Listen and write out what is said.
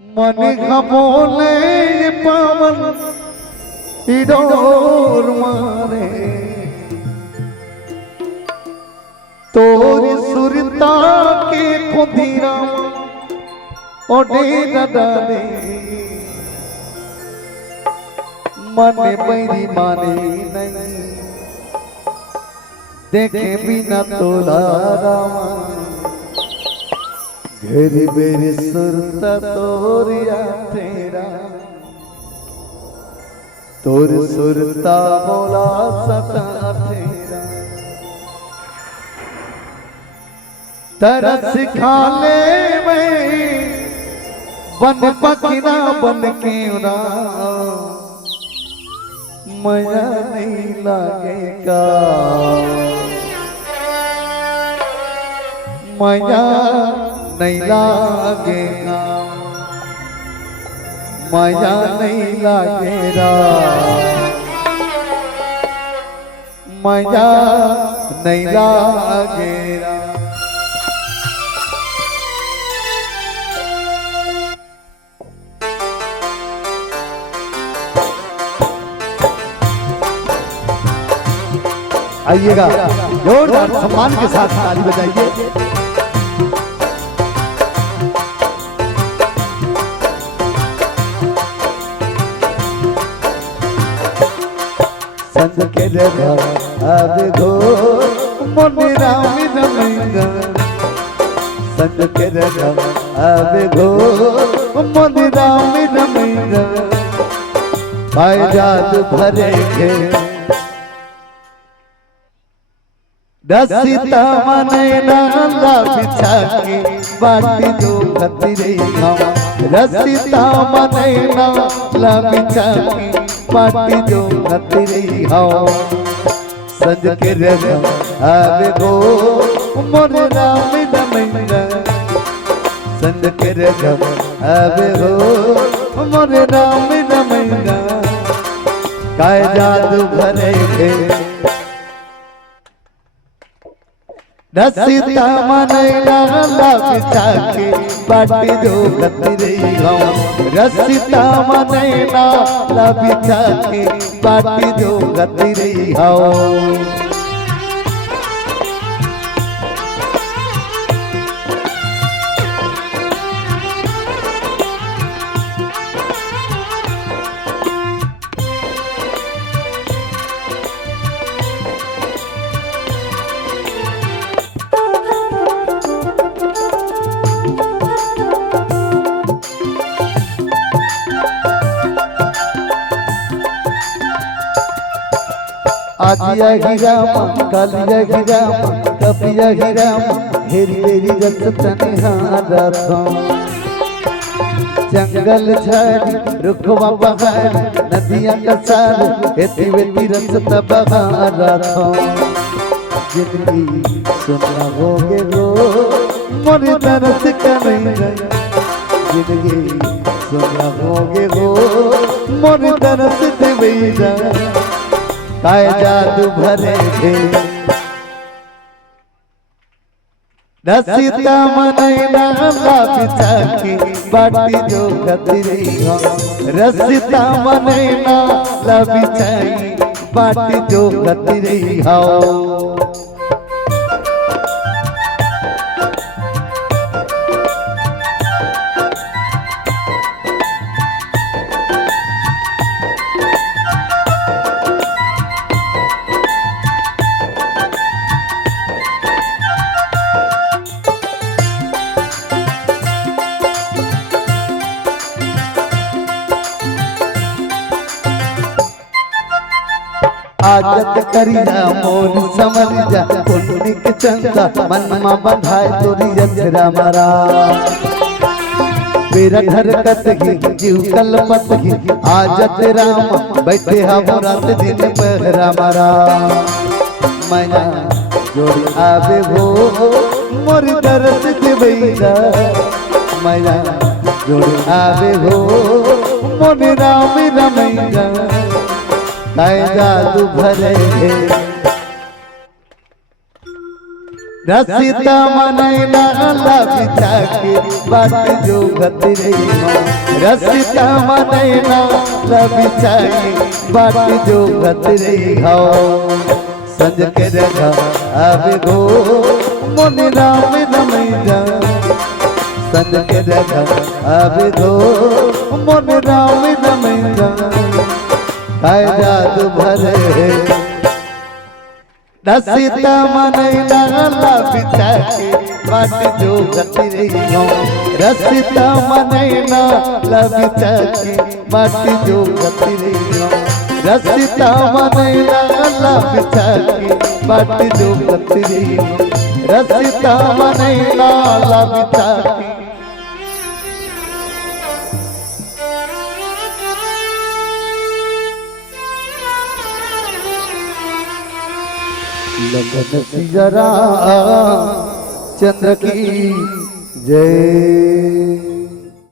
मन खमोले पावन इडोर मारे तोरी सुरता के खुदीरा ओडे नदाने मन बैरी माने नहीं देखे बिना तोला रामा घेरी बेरी सुरता तोरिया तेरा तोर सुरता बोला सता तेरा तरस खाले में बन पकिना बन के उड़ा मजा नहीं लगेगा मजा नहीं लगेगा मजा नहीं लगेगा मजा नहीं लगेगा। आइएगा जोरदार सम्मान के साथ ताली बजाइए। संग के देखा अब गो मन राम नमैगा संग के देखा अब गो मन राम नमैगा पाए जादू भरे के रसिता मनैना ला बिछा के बाटी जो खतरे हम रसिता मनैना ला बिछा के बाटी जो खतरे हम संज के रगा आवे गो मोर राम नमैना संज के रगा आवे गो मोर राम नमैना काय जादू भरे के रसिता मनैना ला बिछा के बाटी जो खतरे हम रसिता मनैना ला बिछा के बाटी जो खतरे हम आजिया हीरामा कालिया हीरामा कपिया हीरामा हेरी बेरी रस तनिहारा था जंगल झाड़ी रुखवा बहार नदियां का सार हेती वेती रस बहारा था जिंदगी सुना होगे रो मोर तरस करेगा जिंदगी सुना होगे रो मोर तरस देवेगा काय जादू भरे थे रसिता मनैना ला बिछा के बाटी जो खतरे हम रसिता मनैना ला बिछा के बाटी जो खतरे हम आजत करिया मोर समर जा पुण्य चंदा मनमा बंधाए तोरी अक्षरा मरा मेरा घर कतगी जीव कलपतगी आजत राम बैठे हम रात दिन पहरा मरा मैना जोड़ी आवे हो मोर दर्द देवेगा मैना जोड़ी आवे हो मोर राम रमैगा काय जादू भरे रसिता मनैना ला बिछा के बाट जो गत रही हो रसिता मनैना ला बिछा के बाट जो गत रही हो संज के रखा आवे गो मन राम रमैया संज के रखा आवे गो मन राम रमैया काय जादू भरे रसिता मनैना ला बिछा के बाट जो गत रही हो रसिता मनैना ला बिछा के बाट जो गत रही हो रसिता मनैना ला बिछा के बाट जो गत रही हो रसिता मनैना ला बिछा के लगन सिया राम चंद्र की जय।